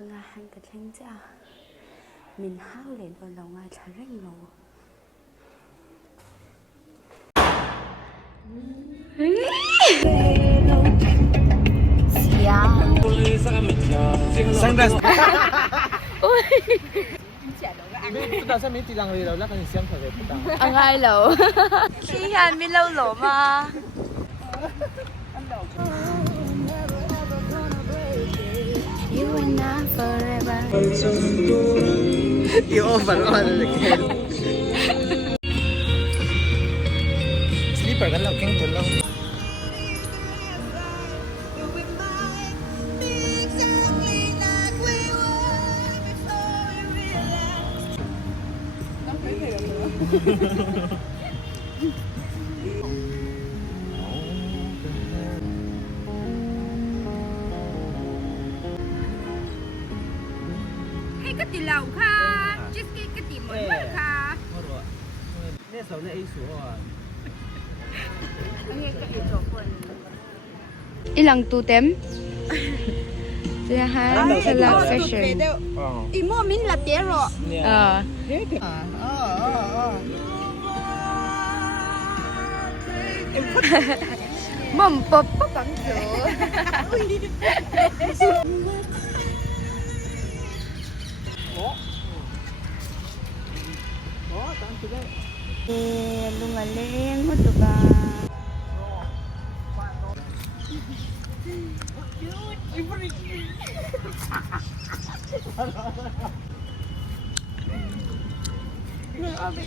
tunahan ka lang dyan. Minhaw lên ở lòng ai thả ranh ngầu. Sunglass. Ôi. Puta sa may tilang ilaw la kasi siyang kagay puta. Ang ilaw. Kihan mi lâu lỗ mà. You and I forever. You overall again. Sleeper kan lang king tulong. Hey, cái tỷ lầu kha, chứ cái tỷ mới mất kha. Nè sau này số à. Ilang tutem? Tunahan sa love fashion. Imo min là tiếc rồi. Mầm bập bắp bằng lungaling mo to ba? Grabe.